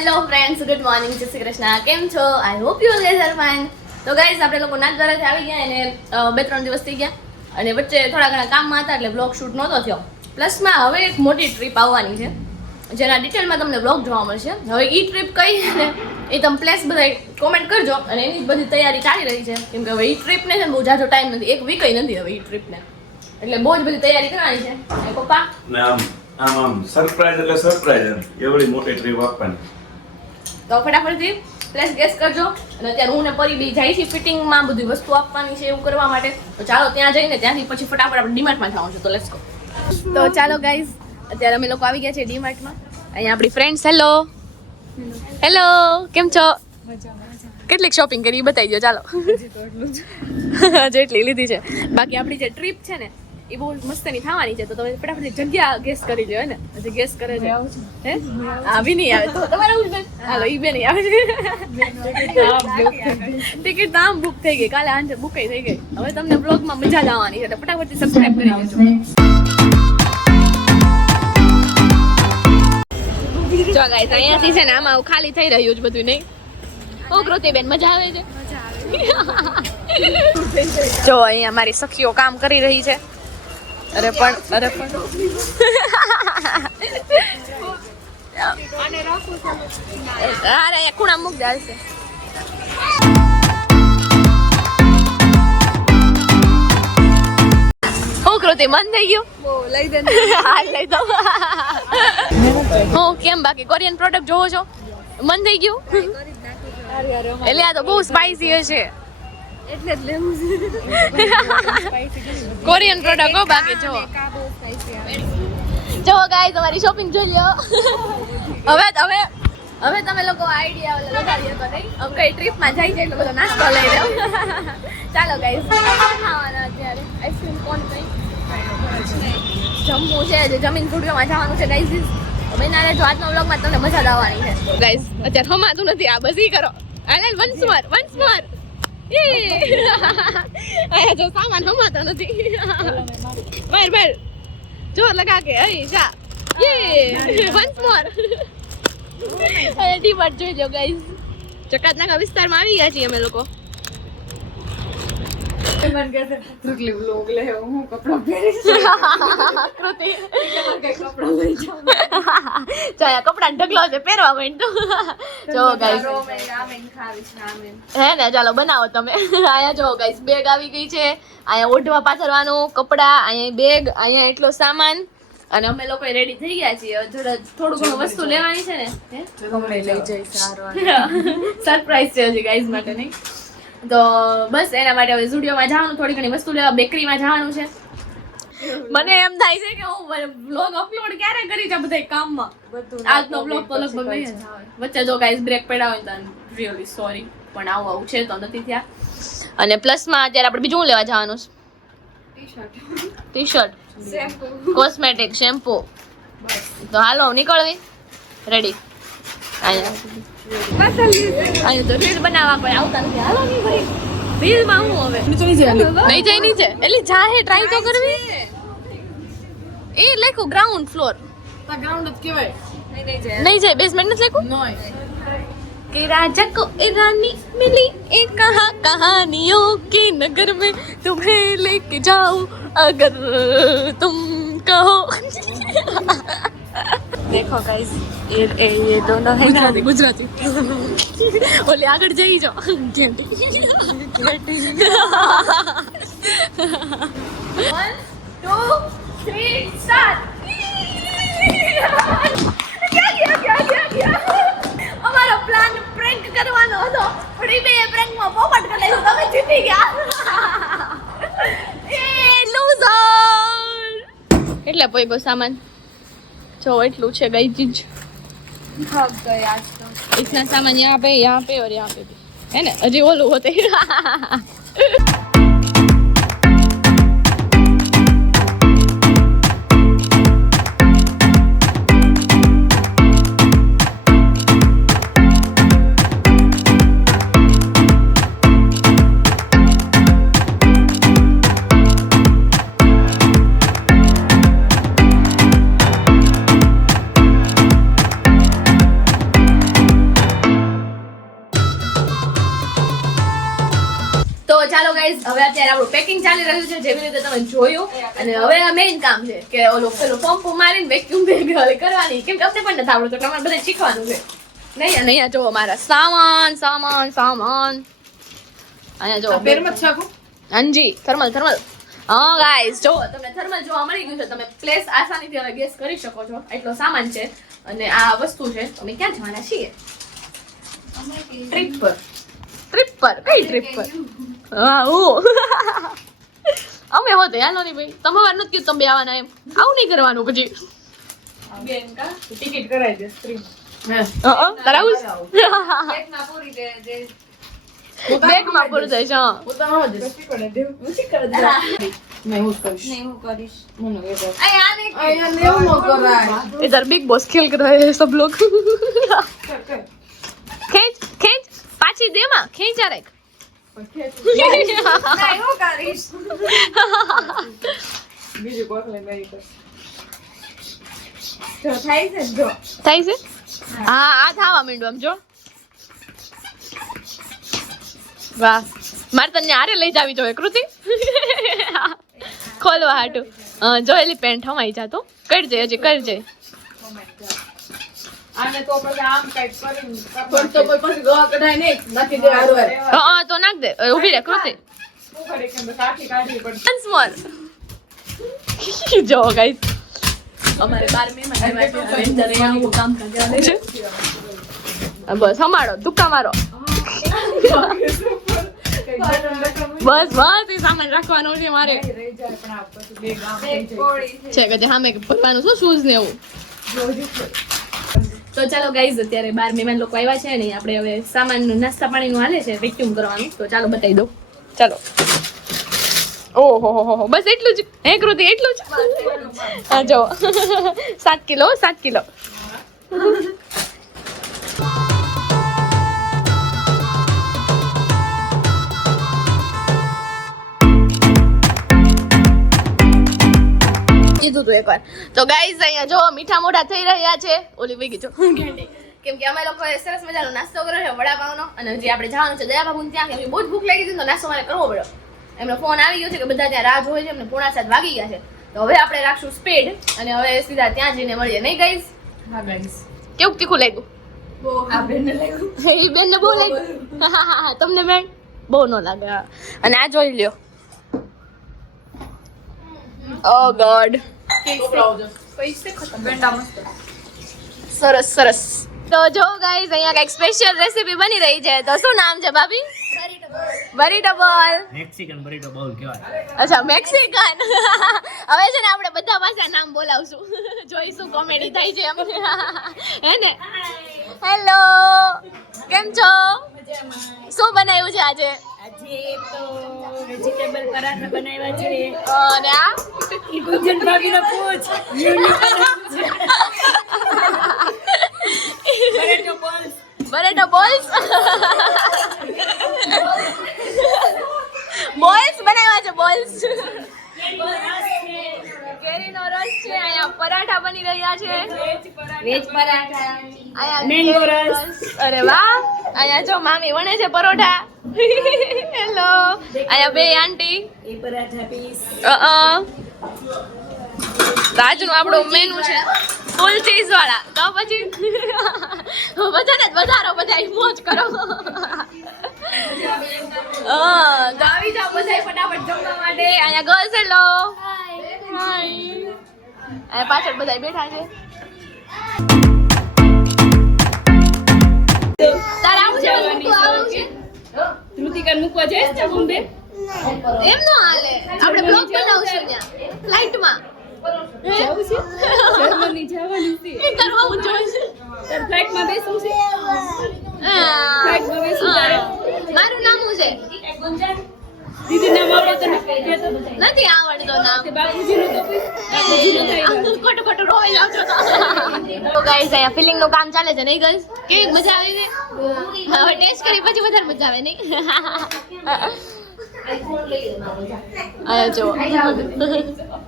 Hello friends, good morning, જય શ્રી કૃષ્ણ. કેમ છો? I hope you guys are fine. તો ગાઈઝ આપણે લોકો નાથદ્વારાથી આવી ગયા અને 2-3 દિવસ થઈ ગયા અને વચ્ચે થોડા ઘણા કામમાં હતા એટલે બ્લોગ શૂટ નહોતો થયો. પ્લસમાં હવે એક મોટી ટ્રીપ આવવાની છે જેના ડિટેલમાં તમને બ્લોગ જોવા મળશે. હવે એ ટ્રીપ કઈ છે ને એ તમે પ્લેસ બધા કોમેન્ટ કરજો અને એની બધી તૈયારી ચાલી રહી છે કેમ કે હવે એ ટ્રીપને છે ને બહુ જાજો ટાઈમ નથી, એક વીક નથી હવે એ ટ્રીપને, એટલે બહુ જ બધી તૈયારી કરવાની છે. અને પપ્પા આમ સરપ્રાઈઝ એટલે સરપ્રાઈઝ એવડી મોટી ટ્રીપ આપવાની. તો ફટાફટથી પ્લેસ ગેસ કરજો. અને અત્યારે હું ને પરી બી જાય છે ફિટિંગમાં બધી વસ્તુ આપવાની છે એવું કરવા માટે. તો ચાલો ત્યાં જઈને ત્યાંથી પછી ફટાફટ આપણે ડીમાર્ટમાં જવાનું છે. તો લેટ્સ ગો. તો ચાલો ગાઈઝ, અત્યારે અમે લોકો આવી ગયા છે ડીમાર્ટમાં. અહીંયા આપણી ફ્રેન્ડ્સ. હેલો હેલો, કેમ છો? કેટલીક શોપિંગ કરી બતાવી દો ચાલો. જેટલી લીધી છે. બાકી આપણી જે ટ્રીપ છે ને એ બહુ મસ્તની થવાની છે. તો તમે ફટાફટ જગ્યા ગેસ કરી લ્યો ને. હજી ગેસ કરે છે હે? આવી નહીં આવે તો તમારે આવું બેન. હાલો ઈ બેન આવે છે. ટિકિટ તો આમ બુક થઈ ગઈ, કાલે આંજે બુક થઈ ગઈ. હવે તમને બ્લોગમાં મજા જ આવવાની છે એટલે ફટાફટથી સબસ્ક્રાઇબ કરી દેજો. જો ગાઈસ, અહીંયાથી છે ને આમાં ખાલી થઈ રહ્યું છે બધું નહીં. ઓ કૃતિ બેન, મજા આવે છે? જો અહીંયા મારી સખીઓ કામ કરી રહી છે. અરે પણ અરે ખૂણા મૂક દે હાલશે. હું કૃતિ મન થઈ ગયું લઈ દે. હાલ લઈ દઉં. હું કેમ બાકી કોરિયન પ્રોડક્ટ જોવો છો? મન થઈ ગયું એટલે આ તો બહુ સ્પાઈસી હશે એટલે જ લેવું છે. કોરિયન પ્રોડક્ટ હો બાકી જો ગાઈસ, તમારી શોપિંગ જોઈ લ્યો. હવે તમે લોકો આઈડિયા લગાડી શકો નહીં. અમે કઈ ટ્રીપમાં જાય છે એટલે બધો નાસ્તો લઈ લો. ચાલો ગાઈસ, ખાવાના અત્યારે આઈસ્ક્રીમ કોણ કઈ જમવું છે, જમીન સ્ટુડિયોમાં જવાનું છે ગાઈસ. બના રહેજો, આજના વ્લોગમાં તમને મજા આવવાની છે ગાઈસ. અત્યારે હમાતું નથી, આ બસ ઈ કરો. હાલ વન્સ મોર આયા જો સામાન હમાતો નથી. બાર જોર લગા કે અહીં જા વન્સ મોર. અરે ડીમાર્ટ જોઈ લો ગાઈસ. ચકાતનાકા વિસ્તારમાં આવી ગયા છીએ અમે લોકો. મને કહે છે ઢગલી વ્લોગ લે હું કપડાં પહેરીશ. કૃતિ કઈ કપડાં લઈ જાઉં. જો આ કપડાં ઢગલો છે પહેરવા માંડ્યો. જો ગાઈસ હે ને, ચાલો બનાવો તમે. અહીંયા જો ગાઈસ, બેગ આવી ગઈ છે. અહીંયા ઓઢવા પાથરવાનું કપડા, અહીંયા બેગ, અહીંયા એટલો સામાન અને અમે લોકો રેડી થઈ ગયા છીએ. થોડું ઘણું વસ્તુ લેવાની છે ને, લઈ જઈ સારું. સરપ્રાઈઝ છે હજી ગાઈસ માટે નહીં. તો બસ એના માટે હવે સ્ટુડિયોમાં જવાનું, થોડી ઘણી વસ્તુ લેવા, બેકરીમાં જવાનું છે. મને એમ થાય છે કે હું વ્લોગ અપલોડ ક્યારે કરી છે બધા કામમાં. આજનો વ્લોગ તો લગભગ નહીં જ આવે. વચ્ચે જો ગાઈસ બ્રેક પડ્યા હોય તો રિયલી સોરી, પણ આવું છે તો નથી થયા. અને પ્લસમાં અત્યારે આપણે બીજું લેવા જવાનું છે. T shirt, cosmetic, shampoo. તો હાલો નીકળવી રેડી. અહીંયા તો રીલ બનાવવા કોઈ આવતા નથી. હાલો નહીં ભાઈ, રીલમાં હું હવે નહીં જાય નીચે એટલે જાહે ટ્રાય તો કરવી. એ લખ્યું ગ્રાઉન્ડ ફ્લોર. ગ્રાઉન્ડ જ કહેવાય. નહીં જાય, બેસમેન્ટ નથી લખ્યું. कि राजा को रानी मिली एक कहानियों के नगर में तुम्हें लेके जाऊं अगर तुम कहो. देखो गाइस, ये दोनों है ना गुजराती. बोले આગળ જઈ જાઓ. 1 2 3 સ્ટાર્ટ. અમારો પ્લાન પ્રેન્ક કરવાનો હતો પણ એ બે પ્રેન્કમાં પોપટ કરી લીધું. તમે જીતી ગયા. એ લૂઝર. એટલે પોઈગો સામાન જો એટલું છે ગઈ ચીજ. थक गए आज तो. इतना सामान यहाँ पे और यहाँ पे भी है ना. अजी ओलू होते. અત્યારે આપણું પેકિંગ ચાલી રહ્યું છે જેવી રીતે તમે જોયું અને હવે આ મેઇન કામ છે કે ઓલો પેલો પંપ મારીને વેક્યુમ કરવાની કેમ કે અમને પણ નથી આવડતું તમારે બધે શીખવાનું છે નહીં અને અહીંયા જો મારા સામાન અહીંયા જો પેરમાં છાપો હાજી થર્મલ હા ગાઈસ જો તમને થર્મલ જોવા મળી ગયું છે તમે પ્લેસ આસાનીથી હવે ગેસ કરી શકો છો એટલો સામાન છે અને આ વસ્તુ છે અમે ક્યાં જવાના છીએ ટ્રીપ પર કઈ ટ્રીપ પર હા ઓ અમે હોતે હાલો નહીં ભાઈ તમે વાર નથી કીધું તમે બે આવવાના એમ આવું નહીં કરવાનું પછી બેન કા ટિકિટ કરાવી દે સ્ત્રી કરાવું બેગમાં પૂરી દે બેગમાં પૂરું થાય છે હા પોતાનો જ શીખવાડે દેવ નથી કરે દે નહીં હું કરીશ મને વેગા અહીંયા લેવું ન કરાય इधर बिग बॉस खेल कर रहे हैं सब लोग કર खींच पाची दे માં खींच रे બીજું કોકલે મેરી કર તો થાય છે જો થાય છે હા આ થાવા માંડ્યું આમ જો વાહ મારે તને આરે લઈ જાવી જોઈએ કૃતિ ખોલવા હાટું જોયેલી પેન્ટ હમાઈ જા તો કરજે હજી કરજે આને તો પછી આમ કાઈ કરીને પણ તો પછી ગવા કઢાય નહીં નાખી દે હારવાર હા તો નાખ દે ઊભી રહે કૃતિ ઉખડે કેમ તો કાઠી કાઢવી પડે once more જો ગાઈસ અમારે 12 મહેમાન આવ્યા છે અંદર રહેવાનું કામ ચાલે છે બસ સંભાળો ધુક્કા મારો બસ એ સામાન રાખવાનો છે મારે રહી જાય પણ આ પછી બે ગામ થઈ જાય છે કે સામે ભરવાનું શું શૂઝ ને એવું તો ચાલો ગાઈઝ અત્યારે 12 મહેમાન લોકો આવ્યા છે ને આપણે હવે સામાન નાસ્તા પાણીનું હાલે છે વેક્યુમ કરવાનું તો ચાલો બતાવી દો ચાલો ઓહો બસ એટલું જ હે કૃતિ એટલું જ હા જો 7 કિલો કીધું તું એકવાર તો ગાઈઝ અહીંયા જો મીઠા મોઢા થઈ રહ્યા છે ઓલી વઈ ગઈ જો કેમ કે અમે લોકોએ સરસ મજાનો નાસ્તો કર્યો છે વડાપાવનો અને હજી આપણે જવાનું છે દયાબાબુને ત્યાં કે બહુ જ ભૂખ લાગી હતી તો નાસ્તો મારે કરવો પડ્યો એમનો ફોન આવી ગયો છે કે બધા ત્યાં રાહ જોવે છે એમને 6:45 વાગી ગયા છે તો હવે આપણે રાખશું સ્પીડ અને હવે સીધા ત્યાં જઈને મળીએ નહીં ગાઈઝ હા ગાઈસ કેવું તીખું લાગ્યું બહુ આ બેનને લાગ્યું એ બેનને બહુ લાગ્યું તમને બેન બહુ ન લાગે હા. અને આ જોઈ લ્યો ઓ ગોડ પૈસે ખતમ બેંડા મસ્ત સરસ તો જો ગાઈઝ અહીંયા કઈક સ્પેશિયલ રેસીપી બની રહી છે તો શું નામ છે ભાભી બરીટો બોલ મેક્સિકન બરીટો બોલ કહેવાય. અચ્છા મેક્સિકન હવે છે ને આપણે બધા પાસે નામ બોલાવશું જોઈશું કોમેડી થાય છે એમ હે ને હેલો કેમ છો શું બનાવ્યું છે આજે આજે તો વેજીટેબલ પરાઠા બનાવ્યા છે અને આ ઈ ગુંજન ભાભીનો પૂછ બરેટો બોલ્સ બોલ્સ બનાવ્યા છે બોલ્સ કેરીનો રસ છે અહીંયા પરાઠા બની રહ્યા છે વેજ પરાઠા અહીંયા મેંગો કેરીનો રસ. અરે વાહ અહીંયા જો મામી વણે છે પરોઠા હેલો અહીંયા બે આંટી એ પરાઠા પીસ આજનું આપણું મેનુ છે ફૂલ ચીઝ વાળા તો પછી બધાને જ વધારો બધા મોજ કરો આવી જાઓ બધા ફટાફટ જમવા માટે અહીંયા ગર્લ્સ હેલો હાય અહીંયા પાછળ બધા બેઠા છે તારે આવું છે બધું આવું છે કૃતિકા મૂકવા જઈશ ને બોમ્બે એમ નો હાલે આપણે બ્લોગ બનાવશું ત્યાં ફ્લાઇટમાં જવું છે જર્મની જવાનું છે એ કરવું જોઈએ તાર ફ્લાઇટમાં બેસવું છે ફ્લાઇટમાં બેસવું તારે મારું નામ શું છે દીદી નામ આપો તો નથી આવડતો નામ તે બાપુજીનું તો બાપુજીનું થાય ખોટું ખોટું રોઈ જાવ છો તો ગાઈસ અહીંયા ફિલિંગ નું કામ ચાલે છે નહીં ગર્લ્સ કેવી મજા આવી છે હવે ટેસ્ટ કરી પછી વધારે મજા આવે નહીં આયા જો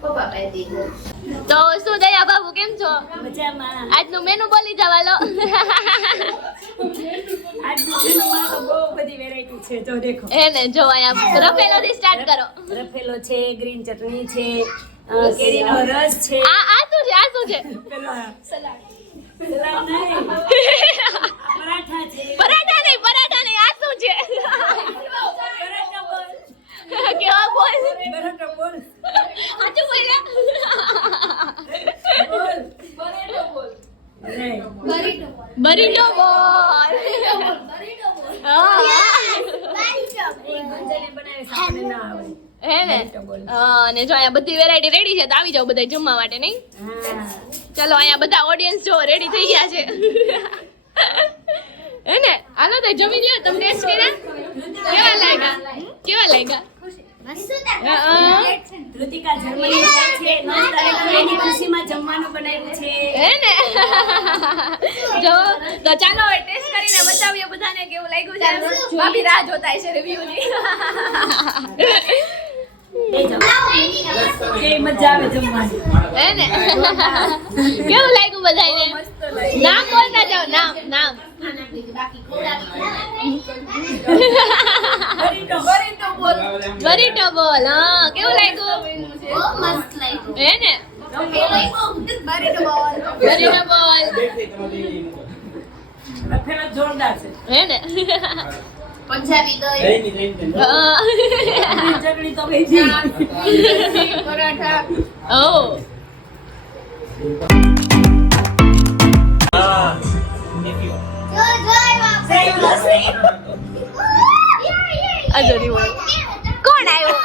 તો શું દયા બાબુ કેમ છો? મજામાં. આજનું મેનુ બોલી જવા લો. આજનું મેનુમાં તો બહુ બધી વેરાયટી છે. જો દેખો. એને જો અહીંયા રફેલો થી સ્ટાર્ટ કરો. રફેલો છે, ગ્રીન ચટણી છે, કેરીનો રસ છે. આ શું છે? આ શું છે? પેલો સલાડ નહીં. પરાઠા છે. પરાઠા નહીં, પરાઠા નહીં. આ શું છે? પરાઠા બોલ. કેવા બોલ? પરાઠા બોલ. સાચું બોલ્યા? બોલ. નહીં. બરીટો બોલ. હા. એ ગુંજને બનાવે છે, આપણને ના આવડે. હે ને? બોલ. હા, અને જો અહીંયા બધી વેરાયટી રેડી છે તો આવી જાવ બધા જમવા માટે, નહીં? હા. ચલો અહીંયા બધા ઓડિયન્સ જો રેડી થઈ ગયા છે. હે ને? હાલો તો જમી લ્યો. તમને ટેસ્ટ કર્યા? કેવા લાગ્યા? કેવા લાગ્યા? ઋતિકા જર્મની જાય છે. 9 તારીખે એની ખુશીમાં જમવાનું બનાવ્યું છે. હે ને? જો તો ચાલો હવે ટેસ્ટ કરીને બતાવીએ બધાને કેવું લાગ્યું છે. ભાભી રાહ જોતા છે રિવ્યુ ની. લઈ જાઓ. કેવી મજા આવે જમવાની. હે ને? કેવું લાગ્યું બધાને? નામ બોલતા જાઓ. નામ. બરીટો બોલ. હા, કેવું લાગ્યું? હે ને? બરીટો બોલ. રફેલો જોરદાર છે. હે ને? પંજાબી દહીં હા. ગ્રીન ચટણી તો ગઈ. પરાઠા Oh. અજરી બોલ. કોણ આવ્યો?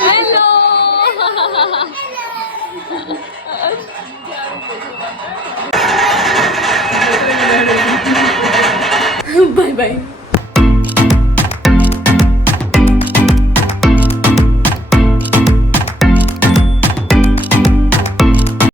હેલો. Bye bye.